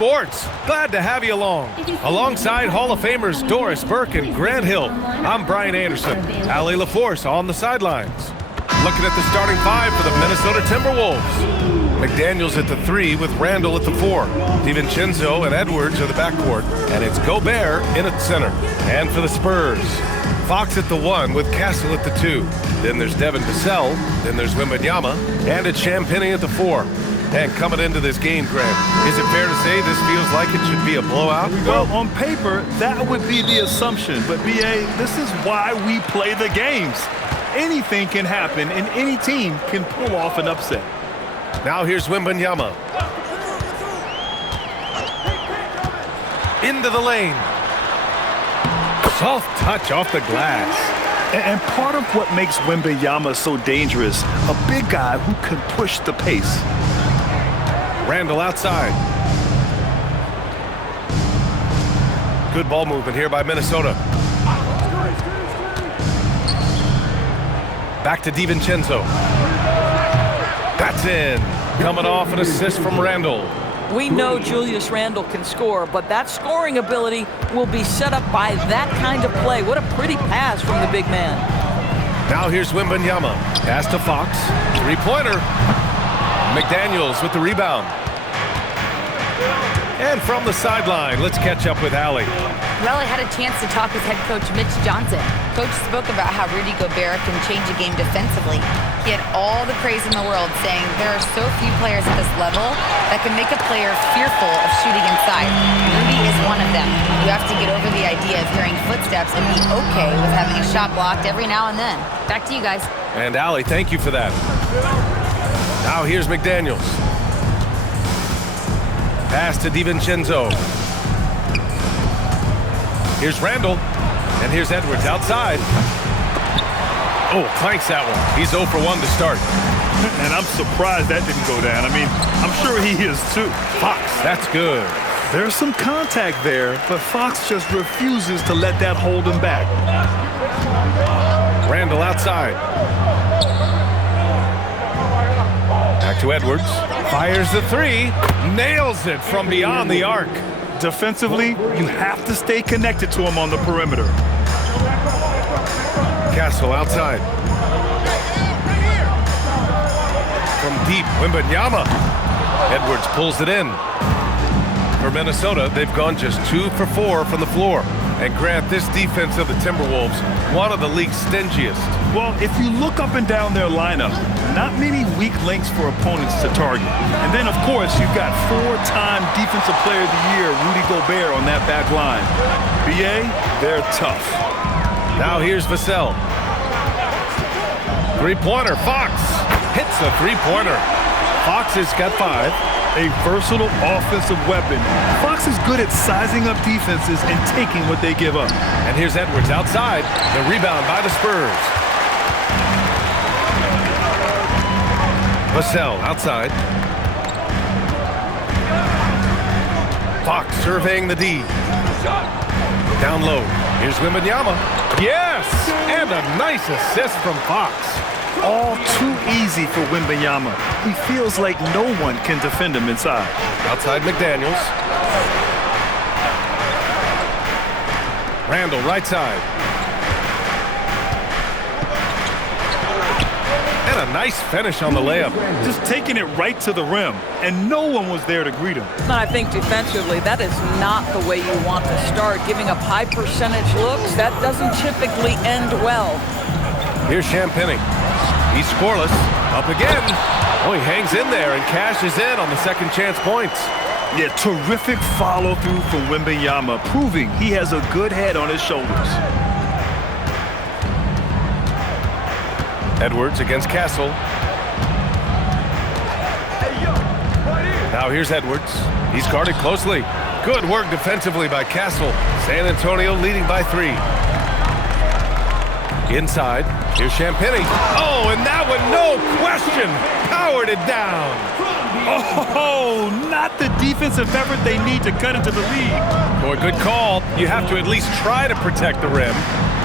Sports. Glad to have you along. Alongside Hall of Famers Doris Burke and Grant Hill, I'm Brian Anderson. Allie LaForce on the sidelines. Looking at the starting five for the Minnesota Timberwolves. McDaniels at the 3 with Randall at the 4. DiVincenzo and Edwards are the backcourt. And it's Gobert in at center. And for the Spurs, Fox at the 1 with Castle at the 2. Then there's Devin Vassell. Then there's Wembanyama. And it's Champagnie at the 4. And coming into this game, Grant, is it fair to say this feels like it should be a blowout? Well, on paper, that would be the assumption. But, B.A., this is why we play the games. Anything can happen, and any team can pull off an upset. Now here's Wembanyama. Into the lane. Soft touch off the glass. And part of what makes Wembanyama so dangerous, a big guy who can push the pace. Randall outside. Good ball movement here by Minnesota. Back to DiVincenzo. That's in. Coming off an assist from Randall. We know Julius Randle can score, but that scoring ability will be set up by that kind of play. What a pretty pass from the big man. Now here's Wembanyama. Pass to Fox. Three-pointer. McDaniels with the rebound. And from the sideline, let's catch up with Allie. Well, I had a chance to talk with head coach Mitch Johnson. Coach spoke about how Rudy Gobert can change a game defensively. He had all the praise in the world, saying there are so few players at this level that can make a player fearful of shooting inside. Rudy is one of them. You have to get over the idea of hearing footsteps and be okay with having a shot blocked every now and then. Back to you guys. And Allie, thank you for that. Now here's McDaniels. Pass to DiVincenzo. Here's Randall. And here's Edwards outside. Oh, clanks that one. He's 0 for 1 to start. And I'm surprised that didn't go down. I mean, I'm sure he is too. Fox, that's good. There's some contact there, but Fox just refuses to let that hold him back. Randall outside. Back to Edwards. Fires the 3. Nails it from beyond the arc. Defensively, you have to stay connected to him on the perimeter. Castle outside. From deep, Wembanyama. Edwards pulls it in. For Minnesota, they've gone just 2 for 4 from the floor. And Grant, this defense of the Timberwolves, one of the league's stingiest. Well, if you look up and down their lineup, not many weak links for opponents to target. And then, of course, you've got 4-time Defensive Player of the Year, Rudy Gobert, on that back line. B.A., they're tough. Now here's Vassell. Three-pointer, Fox hits a three-pointer. Fox has got 5. A versatile offensive weapon. Fox is good at sizing up defenses and taking what they give up. And here's Edwards outside. The rebound by the Spurs. Vassell outside. Fox surveying the D. Down low. Here's Wembanyama. Yes! And a nice assist from Fox. All too easy for Wembanyama. He feels like no one can defend him inside. Outside McDaniels. Randall right side. And a nice finish on the layup. Just taking it right to the rim, and no one was there to greet him. But I think defensively, that is not the way you want to start. Giving up high percentage looks, that doesn't typically end well. Here's Champagnie. He's scoreless. Up again. Oh, he hangs in there and cashes in on the second chance points. Yeah, terrific follow-through from Wembanyama, proving he has a good head on his shoulders. Edwards against Castle. Now here's Edwards. He's guarded closely. Good work defensively by Castle. San Antonio leading by 3. Inside, here's Champagnie. Oh, and that one, no question, powered it down. Oh, not the defensive effort they need to cut into the lead. Boy, good call. You have to at least try to protect the rim.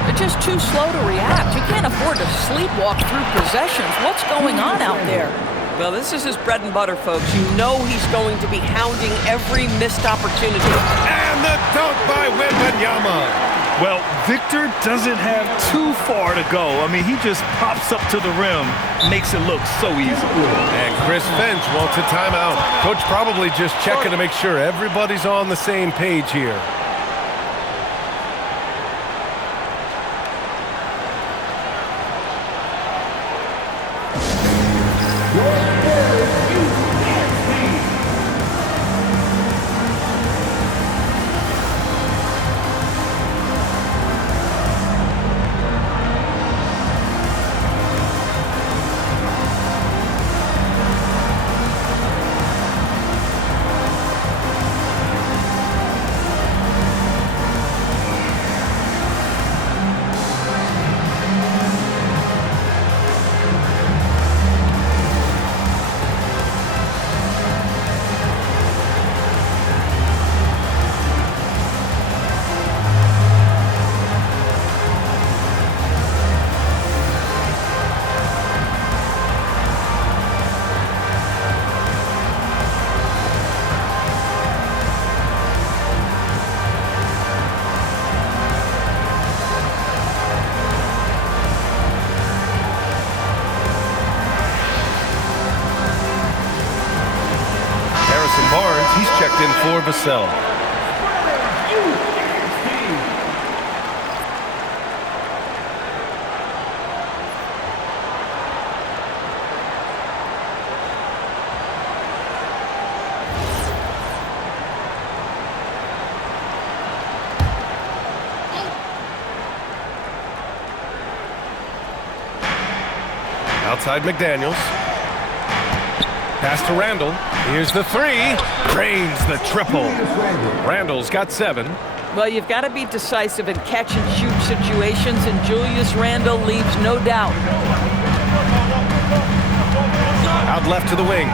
They're just too slow to react. You can't afford to sleepwalk through possessions. What's going on out there? Well, this is his bread and butter, folks. You know he's going to be hounding every missed opportunity. And the dunk by Wembanyama. Well, Victor doesn't have too far to go. I mean, he just pops up to the rim, makes it look so easy. And Chris Finch wants a timeout. Coach probably just checking to make sure everybody's on the same page here. He's checked in for Vassell. Outside McDaniels. Pass to Randall. Here's the three. Drains the triple. Randall's got 7. Well, you've got to be decisive in catch-and-shoot situations, and Julius Randle leaves no doubt. Out left to the wing.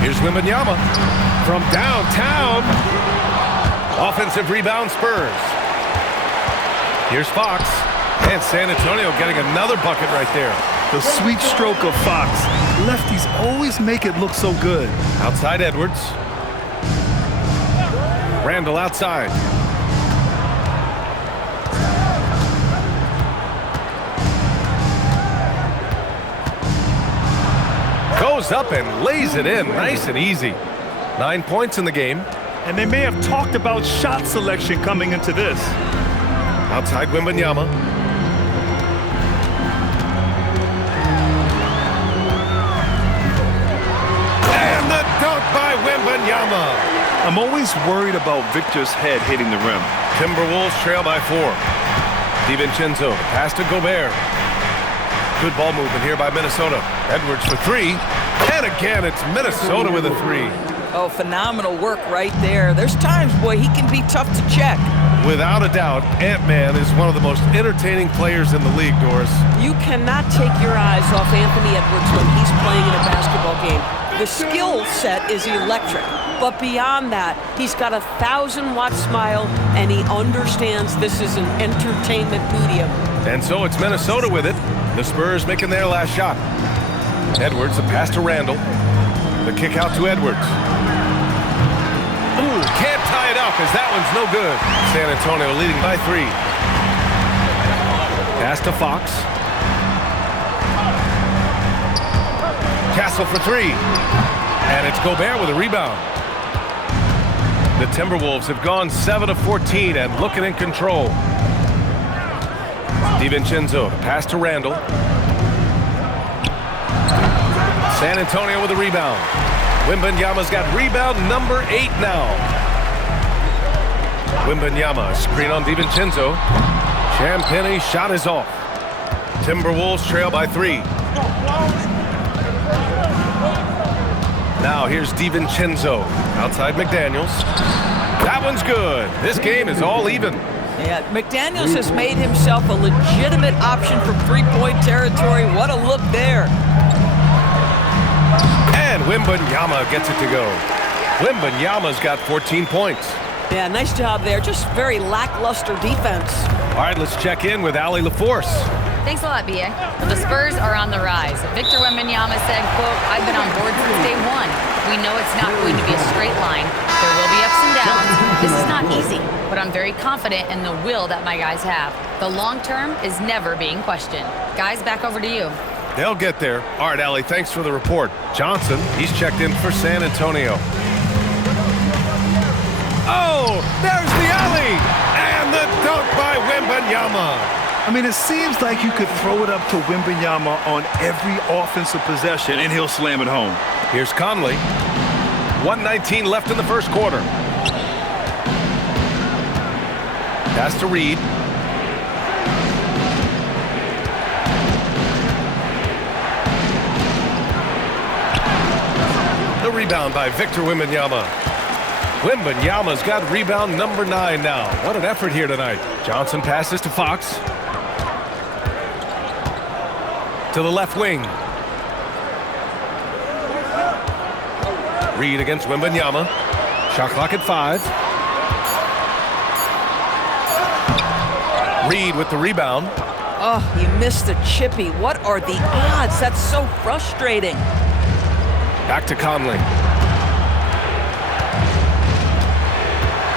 Here's Wembanyama from downtown. Offensive rebound, Spurs. Here's Fox. And San Antonio getting another bucket right there. The sweet stroke of Fox. Lefties always make it look so good. Outside Edwards. Randall outside. Goes up and lays it in. Nice and easy. 9 points in the game. And they may have talked about shot selection coming into this. Outside Wembanyama. Dunk by Wembanyama. I'm always worried about Victor's head hitting the rim. Timberwolves trail by 4. DiVincenzo, pass to Gobert. Good ball movement here by Minnesota. Edwards for 3. And again, it's Minnesota with a 3. Oh, phenomenal work right there. There's times, boy, he can be tough to check. Without a doubt, Ant-Man is one of the most entertaining players in the league, Doris. You cannot take your eyes off Anthony Edwards when he's playing in a basketball game. The skill set is electric, but beyond that, he's got a 1,000-watt smile, and he understands this is an entertainment medium. And so it's Minnesota with it. The Spurs making their last shot. Edwards, the pass to Randall. The kick out to Edwards. Ooh, can't tie it up as that one's no good. San Antonio leading by 3. Pass to Fox. Castle for 3. And it's Gobert with a rebound. The Timberwolves have gone 7 of 14 and looking in control. DiVincenzo, pass to Randall. San Antonio with a rebound. Wembanyama's got rebound number 8 now. Wembanyama, screen on DiVincenzo. Champagne's shot is off. Timberwolves trail by 3. Now here's DiVincenzo. Outside McDaniels. That one's good. This game is all even. Yeah, McDaniels has made himself a legitimate option from three-point territory. What a look there. And Wembanyama gets it to go. Wembanyama's got 14 points. Yeah, nice job there. Just very lackluster defense. All right, let's check in with Allie LaForce. Thanks a lot, B.A. Well, the Spurs are on the rise. Victor Wembanyama said, quote, "I've been on board since day one. We know it's not going to be a straight line. There will be ups and downs. This is not easy, but I'm very confident in the will that my guys have. The long term is never being questioned." Guys, back over to you. They'll get there. All right, Allie, thanks for the report. Johnson, he's checked in for San Antonio. Oh, there's the alley! And the dunk by Wembanyama. I mean, it seems like you could throw it up to Wembanyama on every offensive possession, and he'll slam it home. Here's Conley. 1:19 left in the first quarter. Pass to Reed. The rebound by Victor Wembanyama. Wembanyama's got rebound number 9 now. What an effort here tonight. Johnson passes to Fox. To the left wing. Reed against Wembanyama. Shot clock at 5. Reed with the rebound. Oh, you missed the chippy. What are the odds? That's so frustrating. Back to Conley.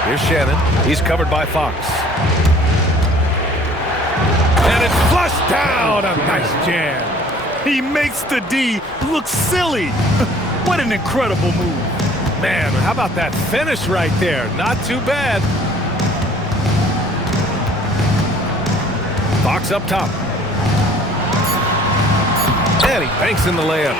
Here's Shannon. He's covered by Fox. And it's flushed down. A nice jam. He makes the D look silly. What an incredible move. Man, how about that finish right there? Not too bad. Fox up top. And he banks in the layup.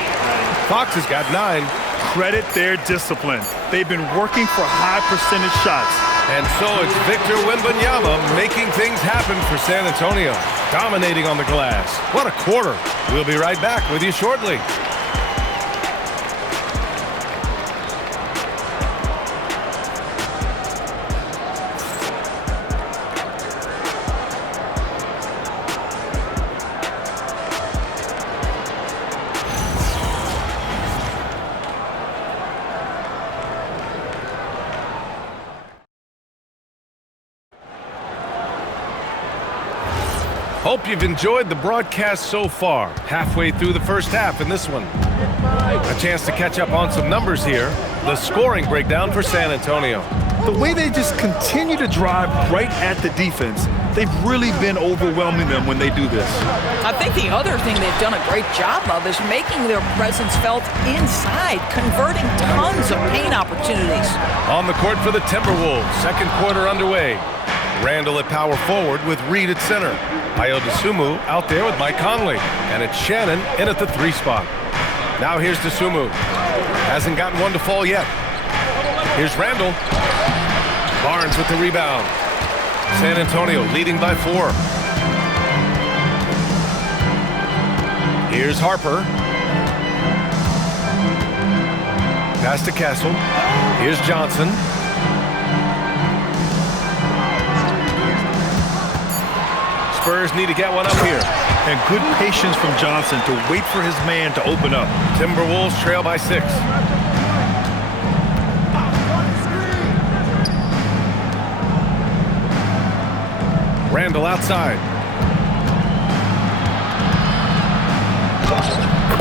Fox has got 9. Credit their discipline. They've been working for high percentage shots. And so it's Victor Wembanyama making things happen for San Antonio. Dominating on the glass. What a quarter. We'll be right back with you shortly. Hope you've enjoyed the broadcast so far. Halfway through the first half in this one. A chance to catch up on some numbers here. The scoring breakdown for San Antonio. The way they just continue to drive right at the defense, they've really been overwhelming them when they do this. I think the other thing they've done a great job of is making their presence felt inside, converting tons of paint opportunities. On the court for the Timberwolves, second quarter underway. Randall at power forward with Reed at center. Ayo Dosunmu out there with Mike Conley. And it's Shannon in at the 3 spot. Now here's Dosunmu. Hasn't gotten one to fall yet. Here's Randall. Barnes with the rebound. San Antonio leading by 4. Here's Harper. Pass to Castle. Here's Johnson. Spurs need to get one up here. And good patience from Johnson to wait for his man to open up. Timberwolves trail by 6. Randall outside.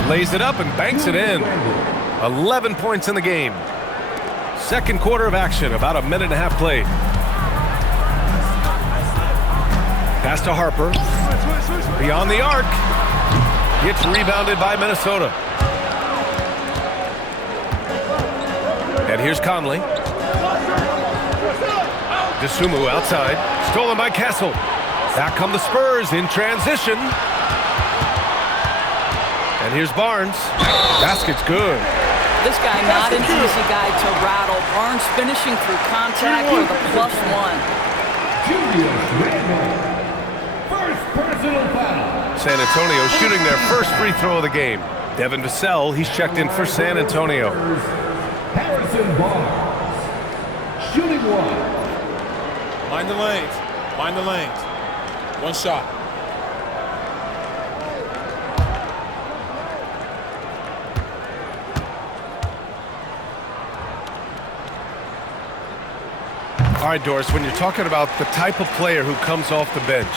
Lays it up and banks it in. 11 points in the game. Second quarter of action, about a minute and a half played. Pass to Harper. Beyond the arc. Gets rebounded by Minnesota. And here's Conley. Dosunmu outside. Stolen by Castle. Back come the Spurs in transition. And here's Barnes. Basket's good. This guy not an easy guy to rattle. Barnes finishing through contact with a +1. San Antonio shooting their first free throw of the game. Devin Vassell, he's checked in for San Antonio. Harrison Barnes, shooting 1. Mind the lanes. Mind the lanes. One shot. All right, Doris, when you're talking about the type of player who comes off the bench,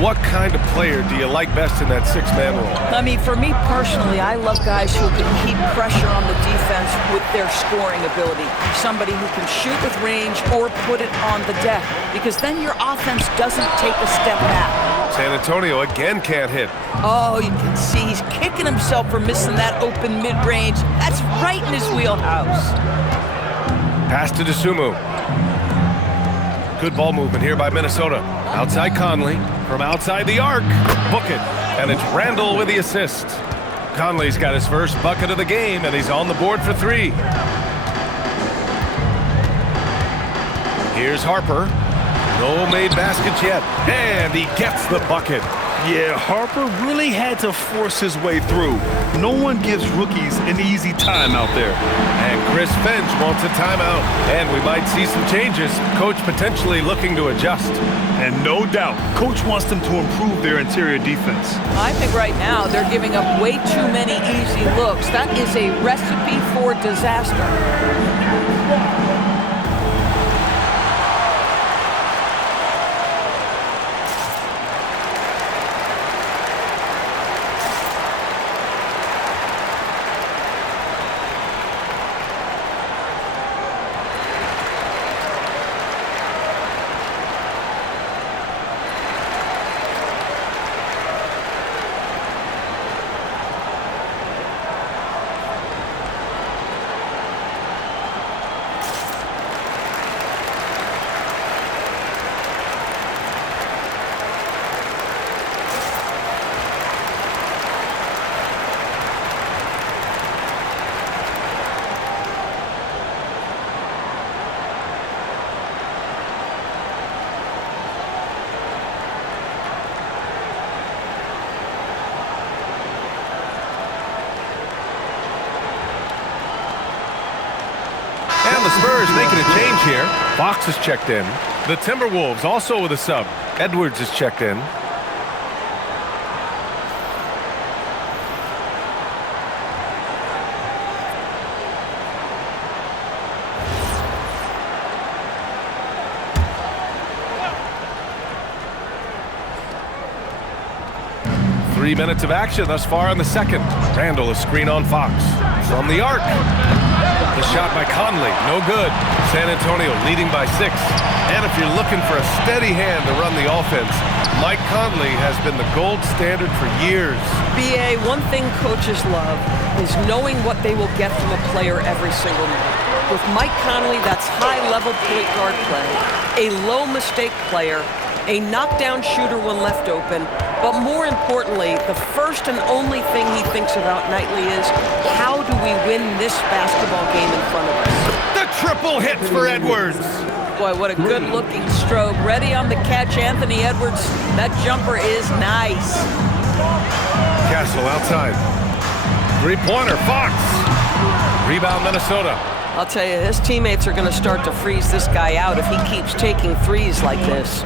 what kind of player do you like best in that six-man role? I mean, for me personally, I love guys who can keep pressure on the defense with their scoring ability. Somebody who can shoot with range or put it on the deck, because then your offense doesn't take a step back. San Antonio again can't hit. Oh, you can see he's kicking himself for missing that open mid-range. That's right in his wheelhouse. Pass to DeSumo. Good ball movement here by Minnesota. Outside Conley, from outside the arc. Book it, and it's Randall with the assist. Conley's got his first bucket of the game, and he's on the board for 3. Here's Harper. No made baskets yet, and he gets the bucket. Yeah, Harper really had to force his way through. No one gives rookies an easy time out there. And Chris Finch wants a timeout, and we might see some changes. Coach potentially looking to adjust. And no doubt, Coach wants them to improve their interior defense. I think right now they're giving up way too many easy looks. That is a recipe for disaster. And the Spurs making a change here. Fox is checked in. The Timberwolves also with a sub. Edwards is checked in. Three minutes of action thus far in the second. Randall, a screen on Fox. From the arc. The shot by Conley, no good. San Antonio leading by 6. And if you're looking for a steady hand to run the offense, Mike Conley has been the gold standard for years. BA, one thing coaches love is knowing what they will get from a player every single night. With Mike Conley, that's high-level point guard play, a low-mistake player, a knockdown shooter when left open, but more importantly, the first and only thing he thinks about nightly is, how do we win this basketball game in front of us? The triple hits for Edwards. Boy, what a good-looking stroke. Ready on the catch, Anthony Edwards. That jumper is nice. Castle outside. Three-pointer, Fox. Rebound, Minnesota. I'll tell you, his teammates are going to start to freeze this guy out if he keeps taking threes like this.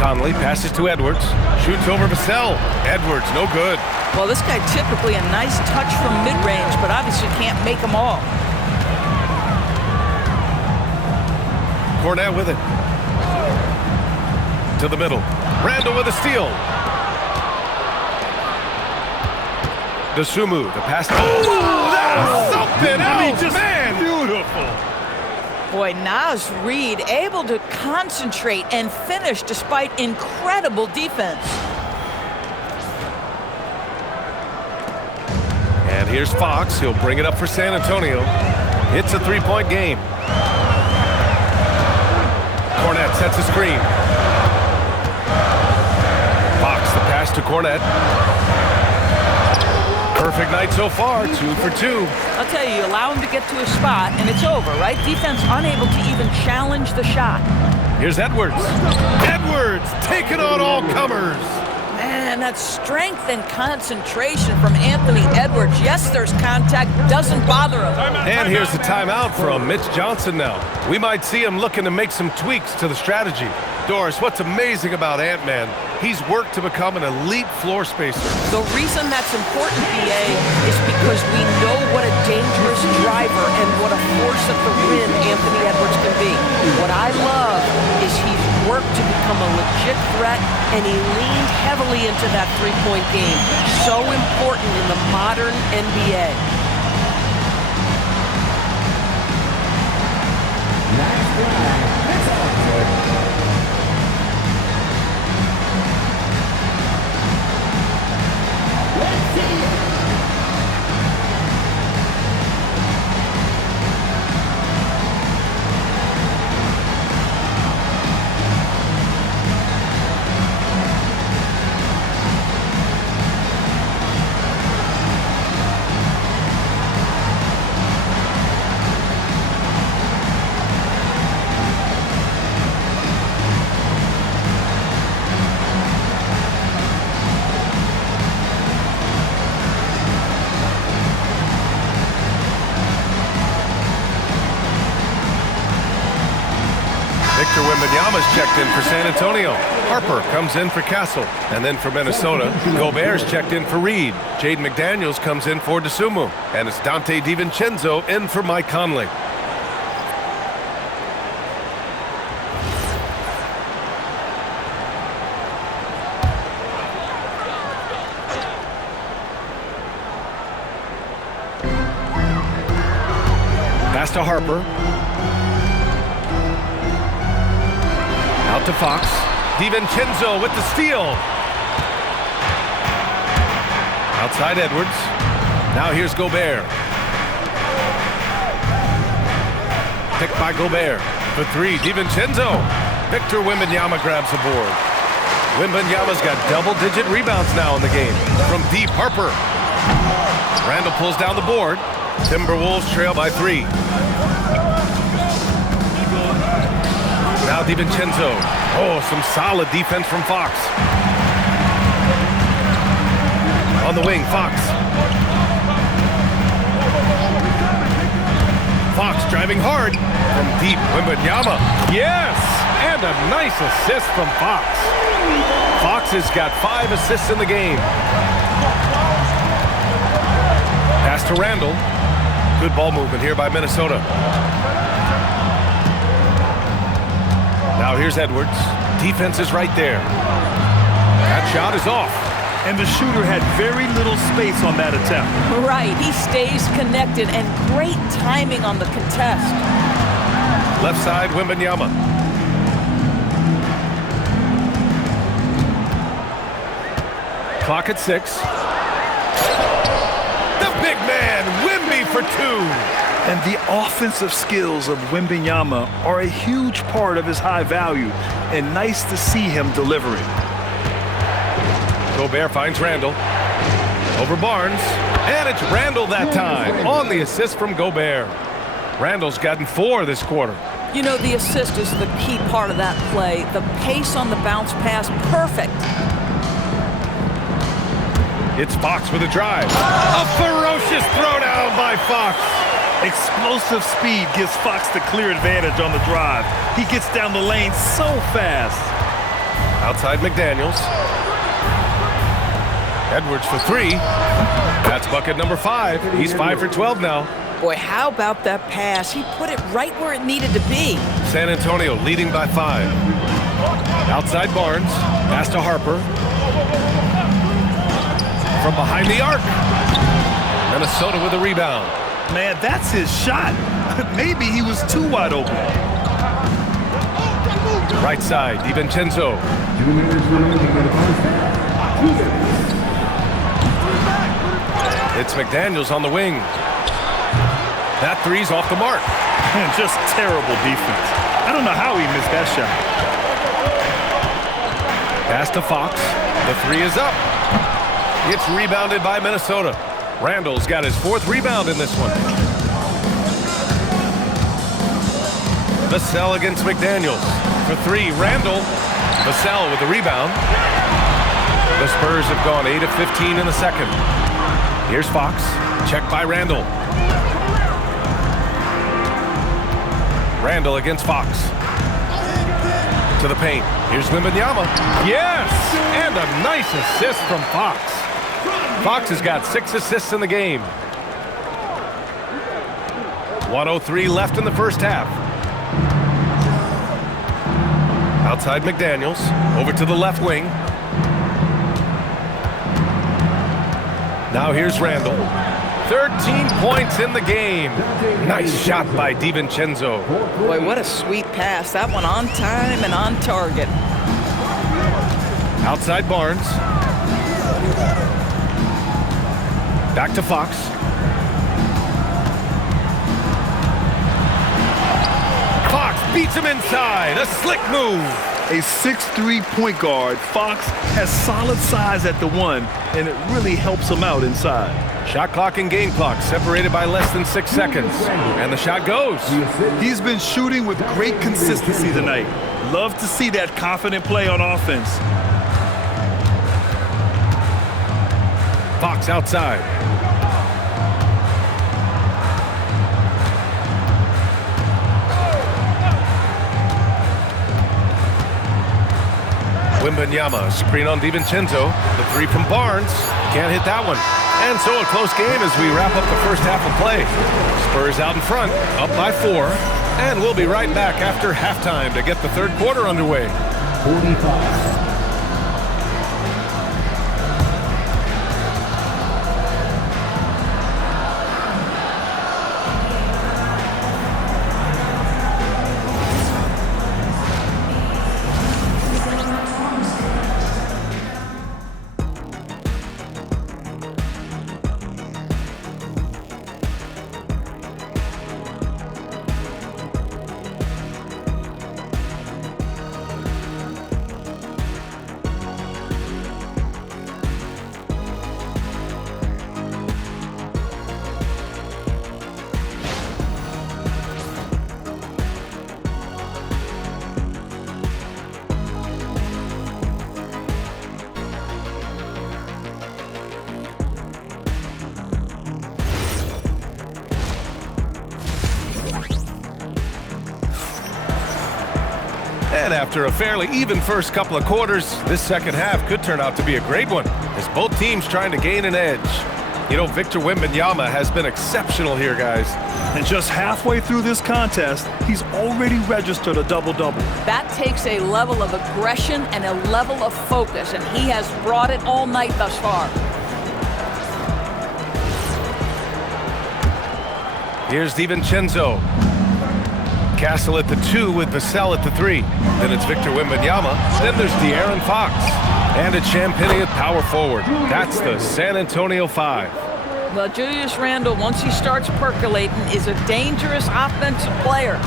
Conley passes to Edwards. Shoots over Vassell. Edwards, no good. Well, this guy typically a nice touch from mid-range, but obviously can't make them all. Cornette with it. To the middle. Randall with a steal. DeSumo, the pass. Oh, that's something else, man! Beautiful. Boy, Naz Reid able to concentrate and finish despite incredible defense. And here's Fox. He'll bring it up for San Antonio. It's a three-point game. Cornette sets a screen. Fox, the pass to Cornette. Perfect night so far, 2 for 2. I'll tell you, you allow him to get to a spot, and it's over, right? Defense unable to even challenge the shot. Here's Edwards. Edwards taking on all comers. Man, that strength and concentration from Anthony Edwards. Yes, there's contact, doesn't bother him. And here's the timeout from Mitch Johnson now. We might see him looking to make some tweaks to the strategy. Doris, what's amazing about Ant-Man, he's worked to become an elite floor spacer. The reason that's important, BA, is because we know what a dangerous driver and and what a force at the rim Anthony Edwards can be. What I love is he's worked to become a legit threat, and he leaned heavily into that three-point game. So important in the modern NBA. Next flag, it's on. Let's see it. Victor Wembanyama's checked in for San Antonio. Harper comes in for Castle. And then for Minnesota, Gobert's checked in for Reed. Jaden McDaniels comes in for DeSumo. And it's Dante DiVincenzo in for Mike Conley. Pass to Harper. Out to Fox. DiVincenzo with the steal. Outside Edwards. Now here's Gobert. Picked by Gobert. For three, DiVincenzo. Victor Wembanyama grabs the board. Wembanyama's got double-digit rebounds now in the game. From deep, Harper. Randall pulls down the board. Timberwolves trail by 3. Now DiVincenzo. Oh, some solid defense from Fox. On the wing, Fox. Fox driving hard. From deep, Wembanyama. Yes! And a nice assist from Fox. Fox has got 5 assists in the game. Pass to Randall. Good ball movement here by Minnesota. Now here's Edwards. Defense is right there. That shot is off. And the shooter had very little space on that attempt. Right, he stays connected, and great timing on the contest. Left side, Wembanyama. Clock at 6. The big man, Wemby for 2. And the offensive skills of Wembanyama are a huge part of his high value, and nice to see him delivering. Gobert finds Randall. Over Barnes. And it's Randall that time on the assist from Gobert. Randall's gotten 4 this quarter. You know, the assist is the key part of that play. The pace on the bounce pass, perfect. It's Fox with a drive. A ferocious throwdown by Fox. Explosive speed gives Fox the clear advantage on the drive. He gets down the lane so fast. Outside McDaniels. Edwards for 3. That's bucket number 5. He's 5 for 12 now. Boy, how about that pass? He put it right where it needed to be. San Antonio leading by 5. Outside Barnes. Pass to Harper. From behind the arc. Minnesota with a rebound. Man, that's his shot. Maybe he was too wide open. Right side, DiVincenzo. It's McDaniels on the wing. That three's off the mark. Man, just terrible defense. I don't know how he missed that shot. Pass to Fox. The 3 is up. It's rebounded by Minnesota. Randall's got his 4th rebound in this one. Vassell against McDaniels. For 3, Randall. Vassell with the rebound. The Spurs have gone 8 of 15 in the second. Here's Fox. Checked by Randall. Randall against Fox. To the paint. Here's Wembanyama. Yes! And a nice assist from Fox. Fox has got 6 assists in the game. 1:03 left in the first half. Outside McDaniels, over to the left wing. Now here's Randall. 13 points in the game. Nice shot by DiVincenzo. Boy, what a sweet pass. That one on time and on target. Outside Barnes. Back to Fox. Fox beats him inside. A slick move. A 6'3" point guard, Fox has solid size at the one, and it really helps him out inside. Shot clock and game clock separated by less than 6 seconds. And the shot goes. He's been shooting with great consistency tonight. Love to see that confident play on offense. Fox outside. Wembanyama, screen on DiVincenzo. The three from Barnes. Can't hit that one. And so a close game as we wrap up the first half of play. Spurs out in front, up by 4. And we'll be right back after halftime to get the third quarter underway. 45. And after a fairly even first couple of quarters, this second half could turn out to be a great one, as both teams trying to gain an edge. You know, Victor Wembanyama has been exceptional here, guys. And just halfway through this contest, he's already registered a double-double. That takes a level of aggression and a level of focus, and he has brought it all night thus far. Here's DiVincenzo. Castle at the 2 with Vassell at the 3. Then it's Victor Wembanyama. Then there's De'Aaron Fox. And it's Champagnie at power forward. That's the San Antonio 5. Well, Julius Randle, once he starts percolating, is a dangerous offensive player.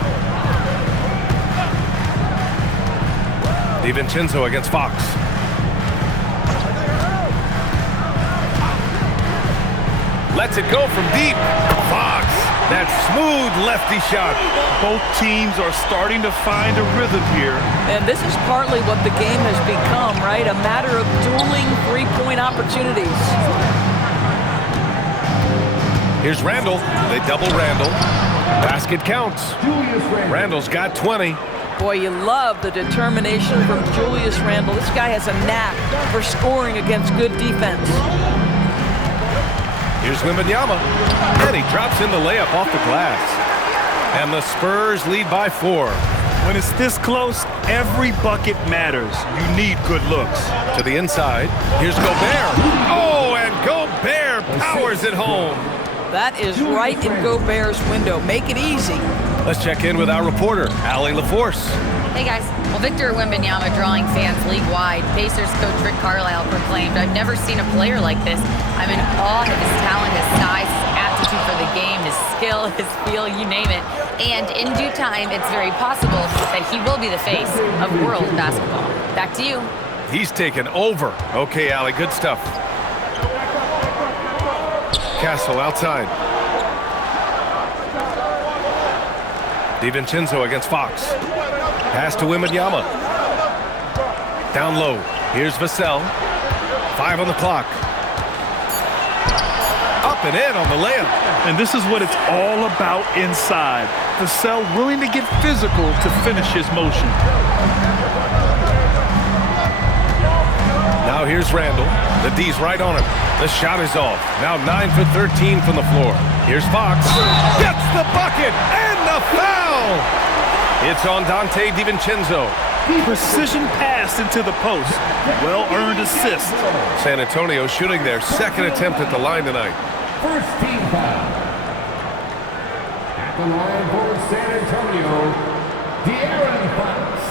DiVincenzo against Fox. Lets it go from deep. Fox. That smooth lefty shot. Both teams are starting to find a rhythm here. And this is partly what the game has become, right? A matter of dueling three-point opportunities. Here's Randall. They double Randall. Basket counts. Randall's got 20. Boy, you love the determination from Julius Randle. This guy has a knack for scoring against good defense. Here's Wembanyama, and he drops in the layup off the glass. And the Spurs lead by 4. When it's this close, every bucket matters. You need good looks. To the inside, here's Gobert. Oh, and Gobert powers it home. That is right in Gobert's window. Make it easy. Let's check in with our reporter, Allie LaForce. Hey guys, well, Victor Wembanyama drawing fans league-wide. Pacers coach Rick Carlisle proclaimed, "I've never seen a player like this. I'm in awe of his talent, his size, his aptitude for the game, his skill, his feel, you name it. And in due time, it's very possible that he will be the face of world basketball." Back to you. He's taken over. Okay, Allie, good stuff. Castle outside. DiVincenzo against Fox. Pass to Wembanyama. Down low. Here's Vassell. 5 on the clock. Up and in on the layup. And this is what it's all about inside. Vassell willing to get physical to finish his motion. Now here's Randall. The D's right on him. The shot is off. Now 9 for 13 from the floor. Here's Fox. Gets the bucket and the foul. It's on Dante DiVincenzo. Precision pass into the post. Well-earned assist. San Antonio shooting their second attempt at the line tonight. First team foul. At the line for San Antonio, De'Aaron Fox.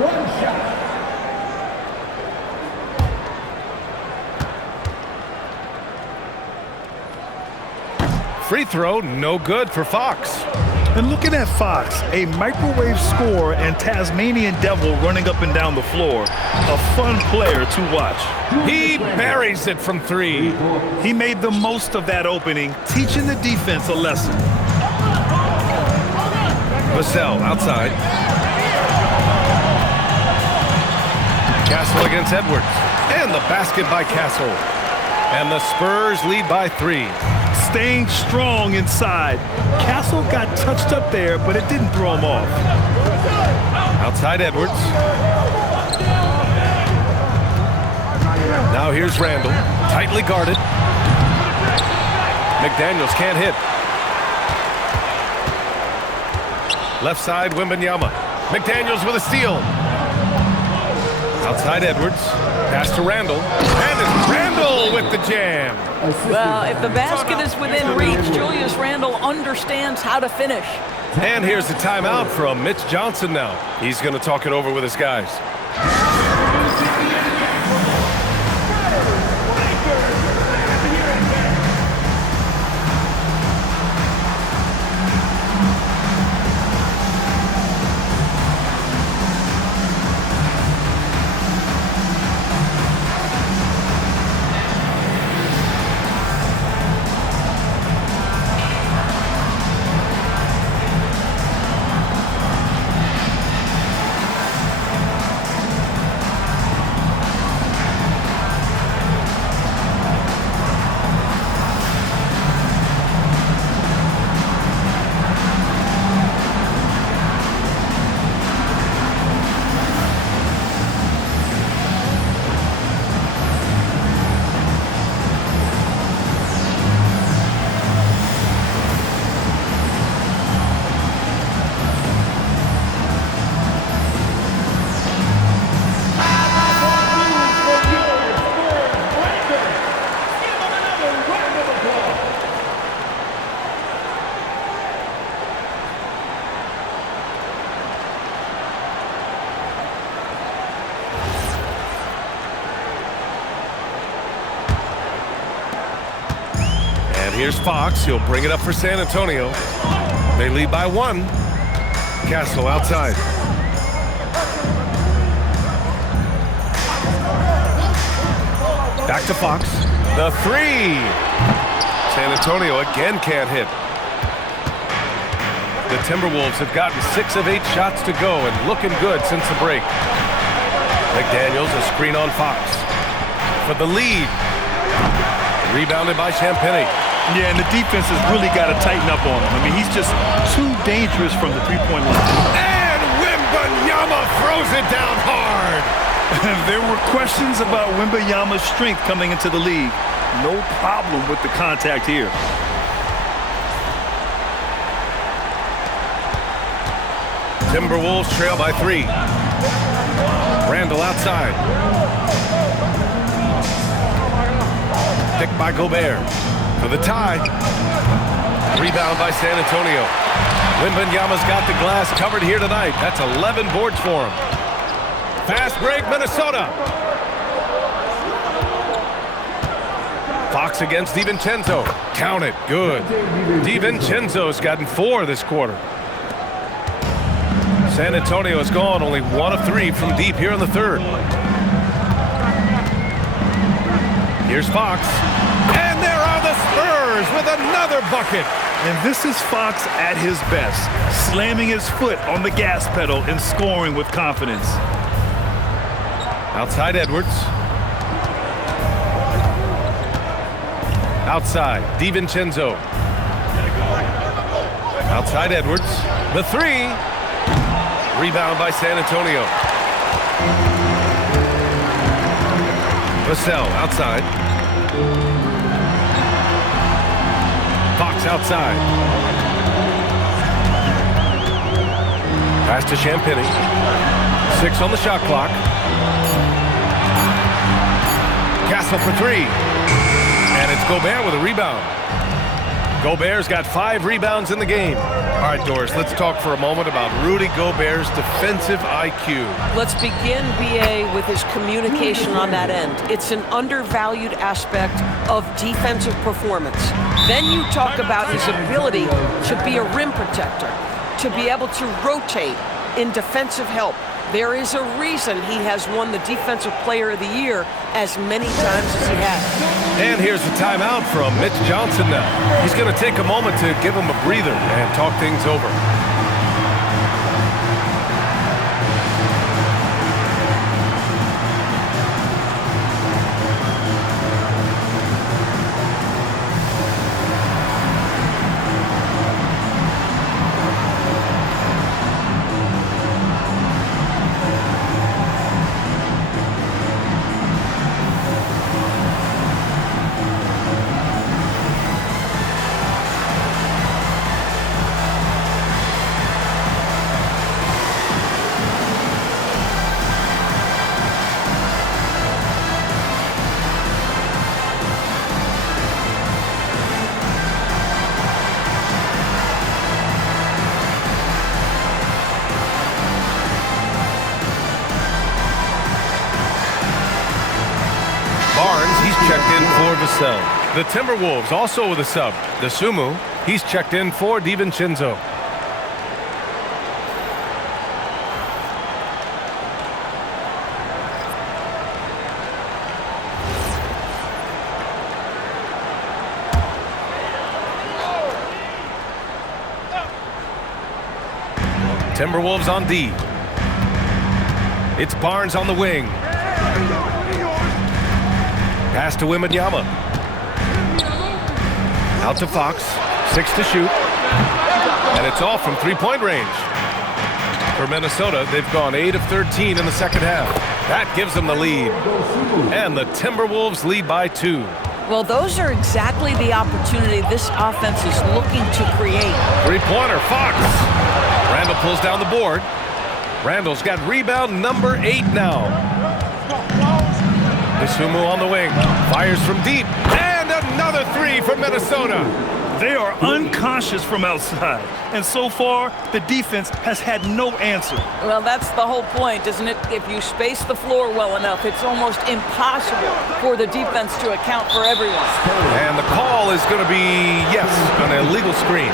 One shot. Free throw, no good for Fox. And looking at Fox, a microwave scorer and Tasmanian devil running up and down the floor. A fun player to watch. He buries it from three. He made the most of that opening, teaching the defense a lesson. Vassell outside. Castle against Edwards. And the basket by Castle. And the Spurs lead by 3. Staying strong inside. Castle got touched up there, but it didn't throw him off. Outside Edwards. Now here's Randall. Tightly guarded. McDaniels can't hit. Left side, Wembanyama. McDaniels with a steal. Outside Edwards. Pass to Randall. And it's Randall with the jam. Well, if the basket is within reach, Julius Randle understands how to finish. And here's the timeout from Mitch Johnson now. He's going to talk it over with his guys. Here's Fox. He'll bring it up for San Antonio. They lead by 1. Castle outside. Back to Fox. The 3. San Antonio again can't hit. The Timberwolves have gotten 6 of 8 shots to go and looking good since the break. McDaniels a screen on Fox. For the lead. Rebounded by Champagnie. Yeah, and the defense has really got to tighten up on him. I mean, he's just too dangerous from the three-point line. And Wembanyama throws it down hard. There were questions about Wembanyama's strength coming into the league. No problem with the contact here. Timberwolves trail by 3. Randall outside. Picked by Gobert. For the tie. Rebound by San Antonio. Wembanyama's got the glass covered here tonight. That's 11 boards for him. Fast break, Minnesota. Fox against DiVincenzo. Count it. Good. DiVincenzo's gotten 4 this quarter. San Antonio has gone only 1 of 3 from deep here in the third. Here's Fox. And there are the Spurs with another bucket. And this is Fox at his best, slamming his foot on the gas pedal and scoring with confidence. Outside Edwards. Outside, DiVincenzo. Outside Edwards. The 3. Rebound by San Antonio. Vassell outside. Fox outside. Pass to Champagny. 6 on the shot clock. Castle for 3. And it's Gobert with a rebound. Gobert's got 5 rebounds in the game. All right, Doris, let's talk for a moment about Rudy Gobert's defensive IQ. Let's begin, B.A., with his communication on that end. It's an undervalued aspect of defensive performance. Then you talk about his ability to be a rim protector, to be able to rotate in defensive help. There is a reason he has won the Defensive Player of the Year as many times as he has. And here's the timeout from Mitch Johnson now. He's going to take a moment to give him a breather and talk things over. Checked in for Vassell. The Timberwolves also with a sub. The Sumu, he's checked in for DiVincenzo. Timberwolves on D. It's Barnes on the wing. Pass to Wembanyama. Out to Fox. 6 to shoot. And it's off from three-point range. For Minnesota, they've gone 8 of 13 in the second half. That gives them the lead. And the Timberwolves lead by 2. Well, those are exactly the opportunity this offense is looking to create. Three-pointer, Fox. Randall pulls down the board. Randall's got rebound number 8 now. Sumu on the wing, fires from deep, and another 3 for Minnesota. They are unconscious from outside, and so far, the defense has had no answer. Well, that's the whole point, isn't it? If you space the floor well enough, it's almost impossible for the defense to account for everyone. And the call is going to be, yes, an illegal screen.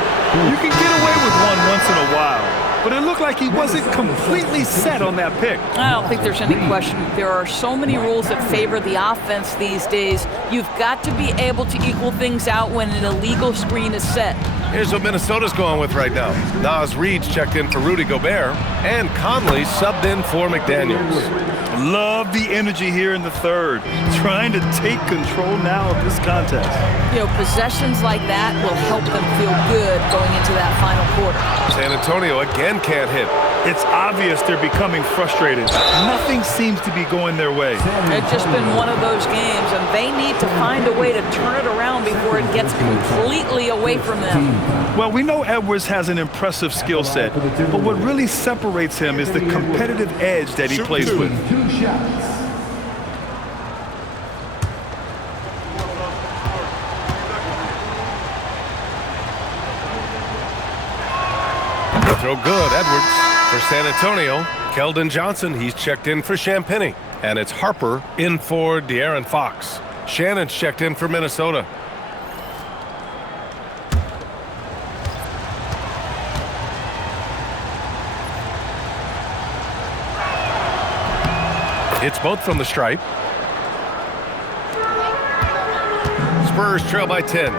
You can get away with one once in a while, but it looked like he wasn't completely set on that pick. I don't think there's any question. There are so many rules that favor the offense these days. You've got to be able to equal things out when an illegal screen is set. Here's what Minnesota's going with right now. Nas Reed's checked in for Rudy Gobert, and Conley subbed in for McDaniels. Love the energy here in the third, trying to take control now of this contest. You know, possessions like that will help them feel good going into that final quarter. San Antonio again can't hit. It's obvious they're becoming frustrated. Nothing seems to be going their way. It's just been one of those games, and they need to find a way to turn it around before it gets completely away from them. Well, we know Edwards has an impressive skill set, but what really separates him is the competitive edge that he plays with. 2 shots. Throw good, Edwards. For San Antonio, Keldon Johnson, he's checked in for Champagny. And it's Harper in for De'Aaron Fox. Shannon's checked in for Minnesota. It's both from the stripe. Spurs trail by 10.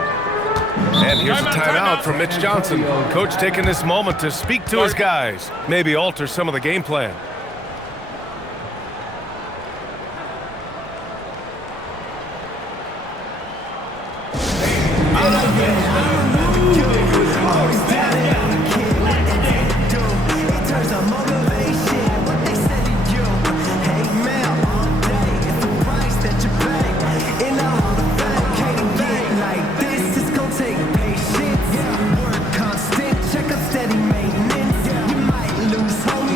And here's a timeout from Mitch Johnson. Coach taking this moment to speak to his guys. Maybe alter some of the game plan. Check a steady maintenance. You might lose home.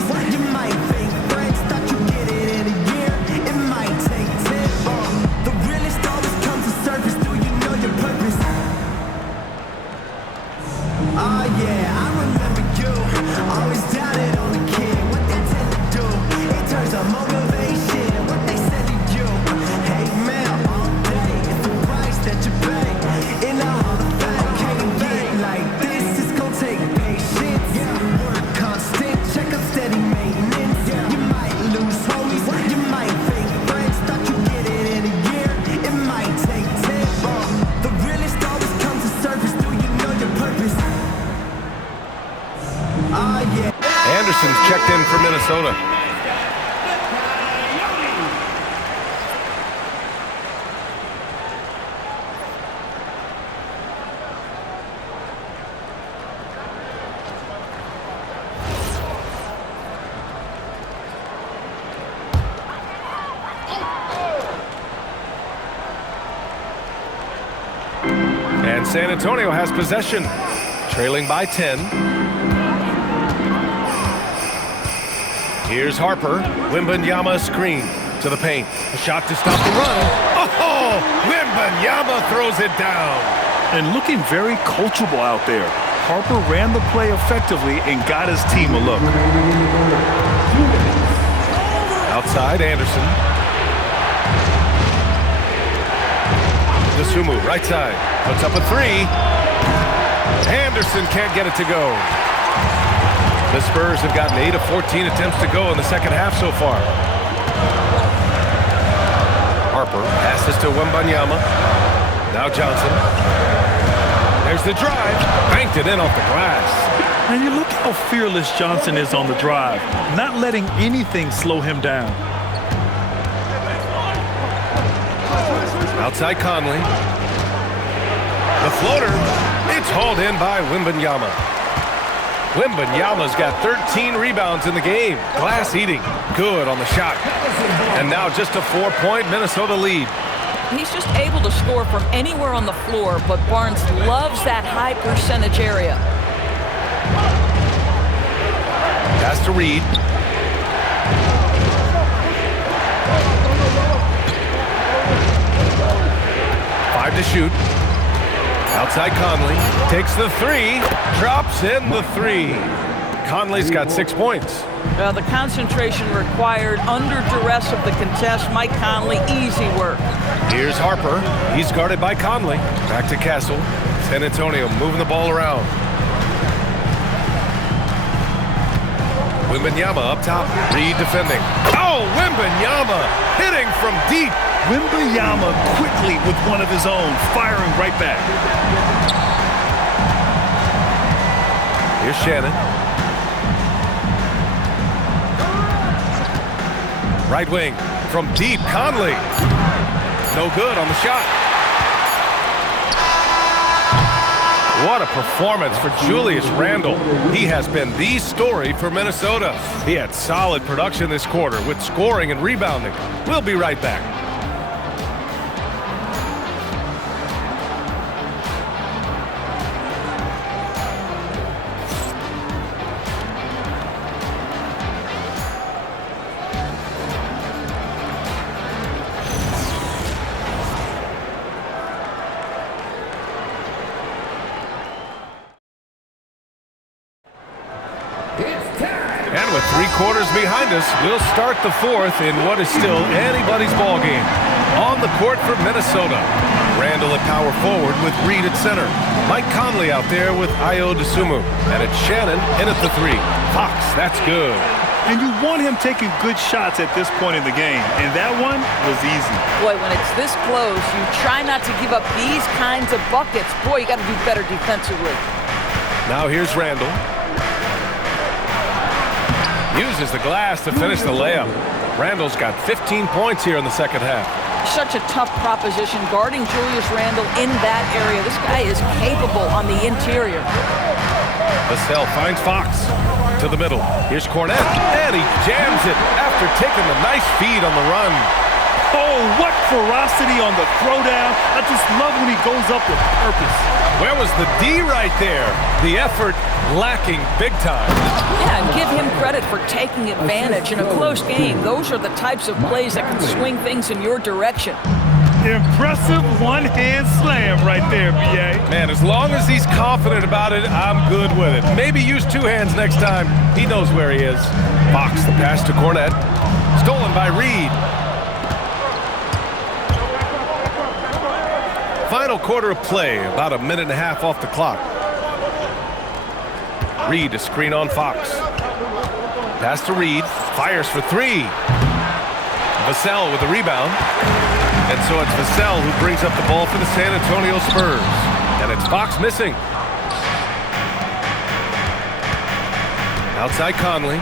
Anderson's checked in for Minnesota. And San Antonio has possession, trailing by 10. Here's Harper. Wembanyama screen to the paint. A shot to stop the run. Oh, Wembanyama throws it down. And looking very coachable out there. Harper ran the play effectively and got his team a look. Outside, Anderson. Dosunmu, right side. Puts up a three. Anderson can't get it to go. The Spurs have gotten 8 of 14 attempts to go in the second half so far. Harper passes to Wembanyama. Now Johnson. There's the drive. Banked it in off the glass. And you look how fearless Johnson is on the drive, not letting anything slow him down. Outside Conley. The floater. It's hauled in by Wembanyama. Wembanyama's got 13 rebounds in the game. Glass eating. Good on the shot. And now just a 4-point Minnesota lead. He's just able to score from anywhere on the floor, but Barnes loves that high percentage area. Pass to Reed. Five to shoot. Outside Conley. Takes the three. Drops in the three. Conley's got 6 points. The concentration required under duress of the contest. Mike Conley, easy work. Here's Harper. He's guarded by Conley. Back to Castle. San Antonio moving the ball around. Wembanyama up top. Reed defending. Oh, Wembanyama hitting from deep. Wembanyama quickly with one of his own, firing right back. Here's Shannon. Right wing from deep. Conley. No good on the shot. What a performance for Julius Randle. He has been the story for Minnesota. He had solid production this quarter with scoring and rebounding. We'll be right back. And with 3 quarters behind us, we'll start the fourth in what is still anybody's ball game. On the court for Minnesota, Randle at power forward with Reed at center. Mike Conley out there with Ayo Dosunmu. And it's Shannon in at the 3. Fox, that's good. And you want him taking good shots at this point in the game. And that one was easy. Boy, when it's this close, you try not to give up these kinds of buckets. Boy, you got to do better defensively. Now here's Randle. Uses the glass to finish the layup. Randle's got 15 points here in the second half. Such a tough proposition guarding Julius Randle in that area. This guy is capable on the interior. Vassell finds Fox to the middle. Here's Cornette, and he jams it after taking the nice feed on the run. Oh, what ferocity on the throwdown. I just love when he goes up with purpose. Where was the D right there? The effort lacking big time. Yeah, and give him credit for taking advantage in a close game. Those are the types of plays that can swing things in your direction. Impressive one-hand slam right there, B.A. Man, as long as he's confident about it, I'm good with it. Maybe use 2 hands next time. He knows where he is. Fox, the pass to Cornette. Stolen by Reed. Final quarter of play, about a minute and a half off the clock. Reed to screen on Fox. Pass to Reed, fires for 3. Vassell with the rebound. And so it's Vassell who brings up the ball for the San Antonio Spurs. And it's Fox missing. Outside Conley.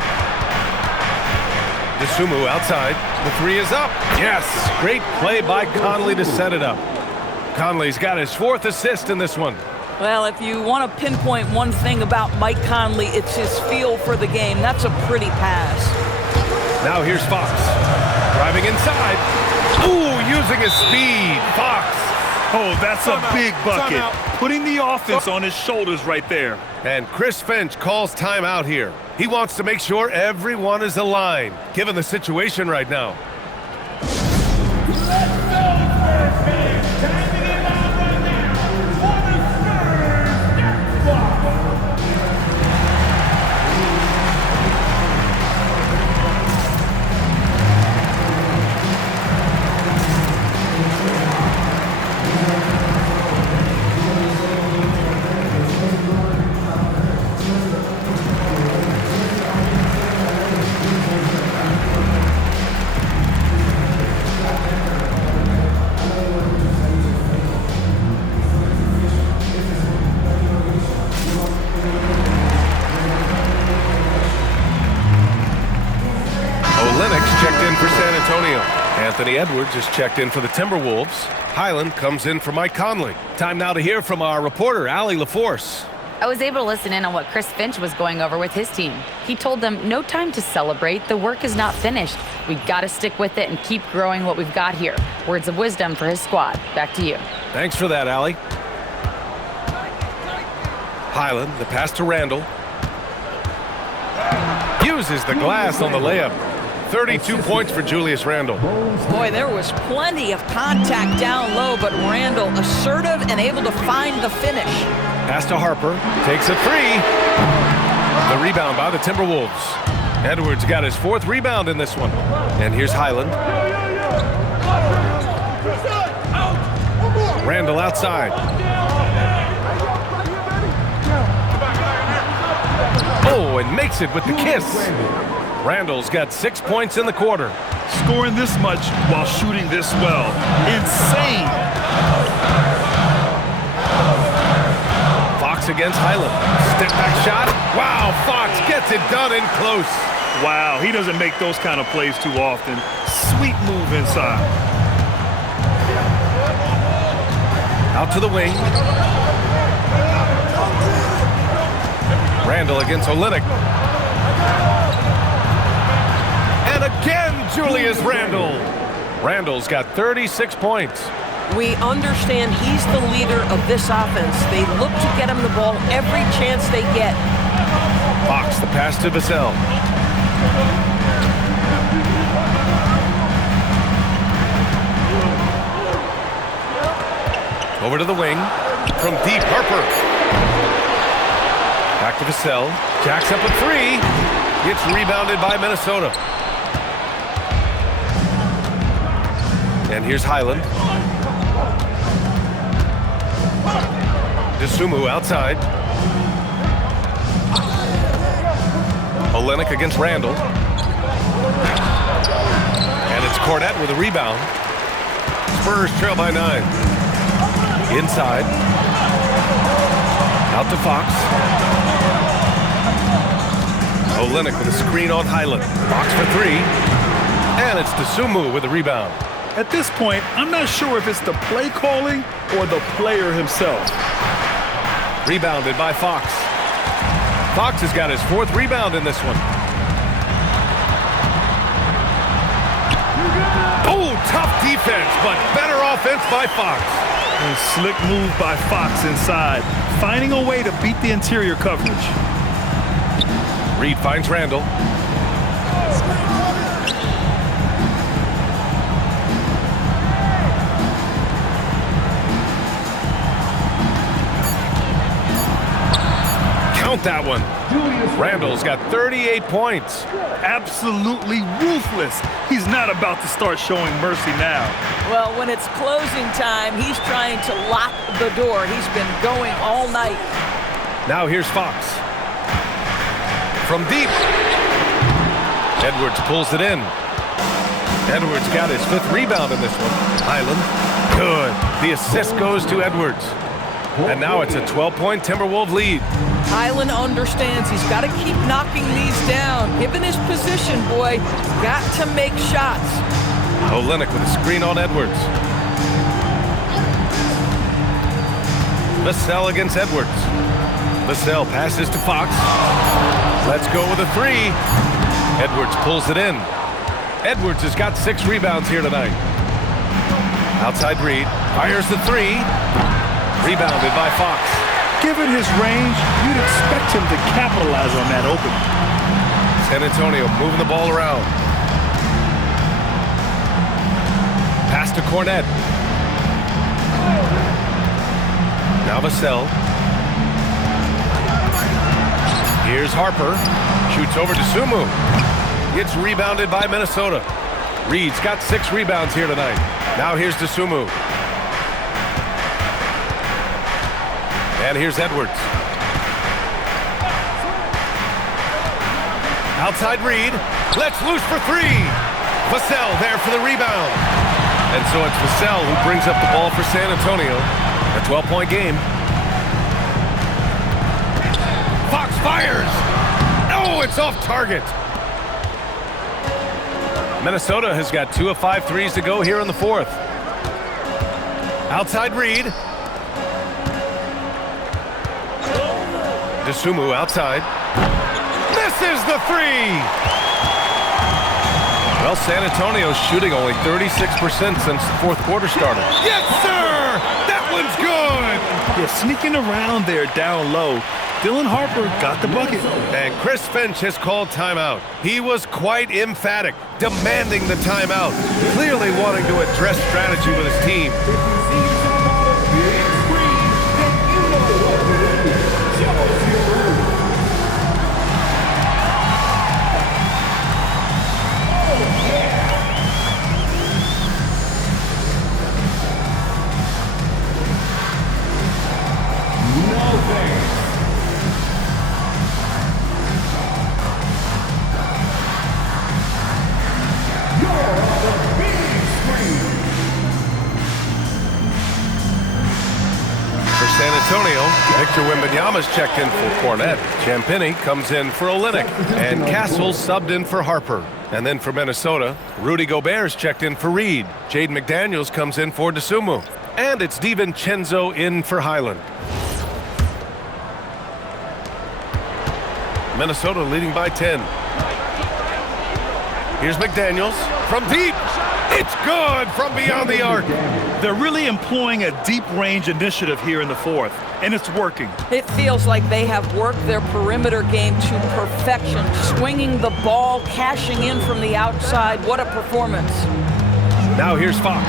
DeSumo outside. The three is up. Yes, great play by Conley to set it up. Conley's got his 4th assist in this one. Well, if you want to pinpoint one thing about Mike Conley, it's his feel for the game. That's a pretty pass. Now here's Fox. Driving inside. Ooh, using his speed. Fox. Oh, that's a big bucket. Timeout. Putting the offense on his shoulders right there. And Chris Finch calls timeout here. He wants to make sure everyone is aligned, given the situation right now. Anthony Edwards is checked in for the Timberwolves. Highland comes in for Mike Conley. Time now to hear from our reporter, Allie LaForce. I was able to listen in on what Chris Finch was going over with his team. He told them, no time to celebrate. The work is not finished. We got to stick with it and keep growing what we've got here. Words of wisdom for his squad. Back to you. Thanks for that, Allie. Highland, the pass to Randall. Uses the glass on the layup. 32 points for Julius Randle. Boy, there was plenty of contact down low, but Randall assertive and able to find the finish. Pass to Harper. Takes a three. The rebound by the Timberwolves. Edwards got his 4th rebound in this one. And here's Highland. Randall outside. Oh, and makes it with the kiss. Randall's got 6 points in the quarter. Scoring this much while shooting this well. Insane. Fox against Highland. Step back shot. Wow, Fox gets it done in close. Wow, he doesn't make those kind of plays too often. Sweet move inside. Out to the wing. Randall against Olynyk. And again, Julius Randle. Randall's got 36 points. We understand he's the leader of this offense. They look to get him the ball every chance they get. Fox, the pass to Vassell. Over to the wing. From deep, Harper. Back to Vassell. Jacks up a three. Gets rebounded by Minnesota. And here's Highland. DeSumo outside. Olynyk against Randall. And it's Cornette with a rebound. Spurs trail by 9. Inside. Out to Fox. Olynyk with a screen on Highland. Fox for 3. And it's DeSumo with a rebound. At this point, I'm not sure if it's the play calling or the player himself. Rebounded by Fox. Fox has got his 4th rebound in this one. Oh, tough defense, but better offense by Fox. A slick move by Fox inside, finding a way to beat the interior coverage. Reed finds Randall. Count that one. Randall's got 38 points. Absolutely ruthless. He's not about to start showing mercy now. Well, when it's closing time, he's trying to lock the door. He's been going all night. Now here's Fox. From deep. Edwards pulls it in. Edwards got his 5th rebound in this one. Highland. Good. The assist goes to Edwards. And now it's a 12-point Timberwolves lead. Highland understands he's got to keep knocking these down. Given his position, boy, got to make shots. Olynyk with a screen on Edwards. Vassell against Edwards. Vassell passes to Fox. Let's go with a three. Edwards pulls it in. Edwards has got 6 rebounds here tonight. Outside Reed. Fires the three. Rebounded by Fox. Given his range, you'd expect him to capitalize on that opening. San Antonio moving the ball around. Pass to Cornette. Now Vassell. Here's Harper. Shoots over to Sumu. Gets rebounded by Minnesota. Reed's got 6 rebounds here tonight. Now here's to Sumu. And here's Edwards. Outside Reed. Let's loose for 3. Vassell there for the rebound. And so it's Vassell who brings up the ball for San Antonio. A 12-point game. Fox fires. Oh, it's off target. Minnesota has got 2 of 5 threes to go here in the 4th. Outside Reed. DeSumo outside. Misses the 3! Well, San Antonio's shooting only 36% since the 4th quarter started. Yes, sir! That one's good! Yeah, sneaking around there down low. Dylan Harper got the bucket. And Chris Finch has called timeout. He was quite emphatic, demanding the timeout, clearly wanting to address strategy with his team. San Antonio, Victor Wembanyama's checked in for Cornette. Champagnie comes in for Olynyk. And Castle subbed in for Harper. And then for Minnesota, Rudy Gobert's checked in for Reed. Jaden McDaniels comes in for DeSumo. And it's DiVincenzo in for Highland. Minnesota leading by 10. Here's McDaniels from deep. It's good from beyond the arc. They're really employing a deep range initiative here in the 4th, and it's working. It feels like they have worked their perimeter game to perfection, swinging the ball, cashing in from the outside. What a performance. Now here's Fox.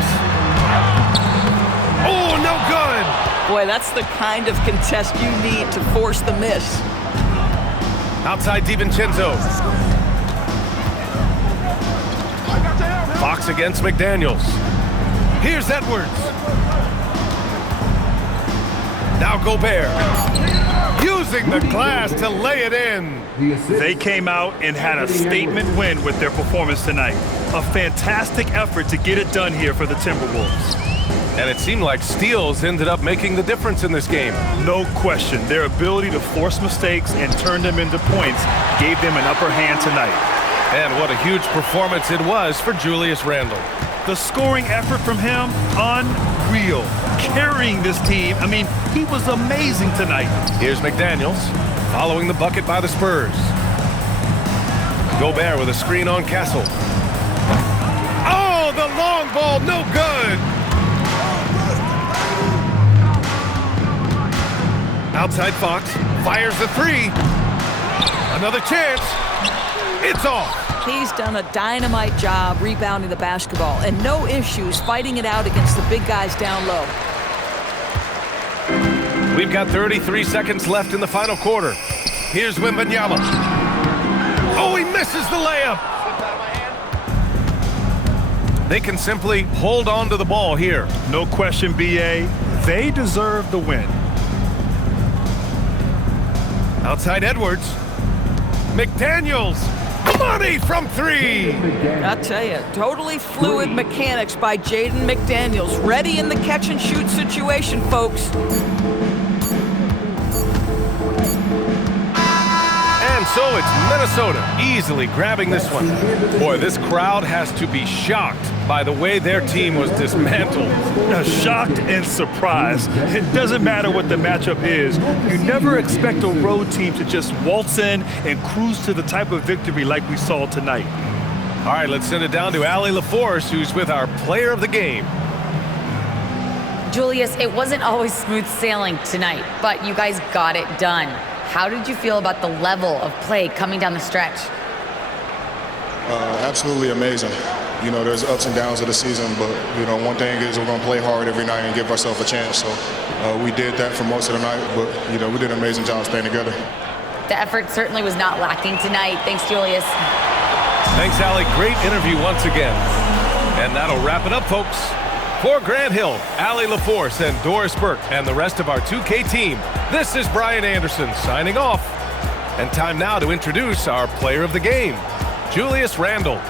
Oh, no good. Boy, that's the kind of contest you need to force the miss. Outside DiVincenzo. Fox against McDaniels. Here's Edwards. Now Gobert. Using the glass to lay it in. They came out and had a statement win with their performance tonight. A fantastic effort to get it done here for the Timberwolves. And it seemed like steals ended up making the difference in this game. No question. Their ability to force mistakes and turn them into points gave them an upper hand tonight. And what a huge performance it was for Julius Randle. The scoring effort from him, unreal. Carrying this team, I mean, he was amazing tonight. Here's McDaniels, following the bucket by the Spurs. Gobert with a screen on Castle. Oh, the long ball, no good! Outside Fox, fires the 3. Another chance. It's off. He's done a dynamite job rebounding the basketball and no issues fighting it out against the big guys down low. We've got 33 seconds left in the final quarter. Here's Wembanyama. Oh, he misses the layup. They can simply hold on to the ball here. No question, B.A. They deserve the win. Outside Edwards. McDaniels. Money from 3. I tell you, totally fluid mechanics by Jaden McDaniels. Ready in the catch and shoot situation, folks. And so it's Minnesota easily grabbing this one. Boy, this crowd has to be shocked by the way their team was dismantled. Shocked and surprised. It doesn't matter what the matchup is. You never expect a road team to just waltz in and cruise to the type of victory like we saw tonight. All right, let's send it down to Allie LaForce, who's with our player of the game. Julius, it wasn't always smooth sailing tonight, but you guys got it done. How did you feel about the level of play coming down the stretch? Absolutely amazing. You know, there's ups and downs of the season, but, you know, one thing is we're going to play hard every night and give ourselves a chance. So we did that for most of the night, but, you know, we did an amazing job staying together. The effort certainly was not lacking tonight. Thanks, Julius. Thanks, Allie. Great interview once again. And that'll wrap it up, folks. For Grant Hill, Allie LaForce, and Doris Burke, and the rest of our 2K team, this is Brian Anderson signing off. And time now to introduce our player of the game, Julius Randle.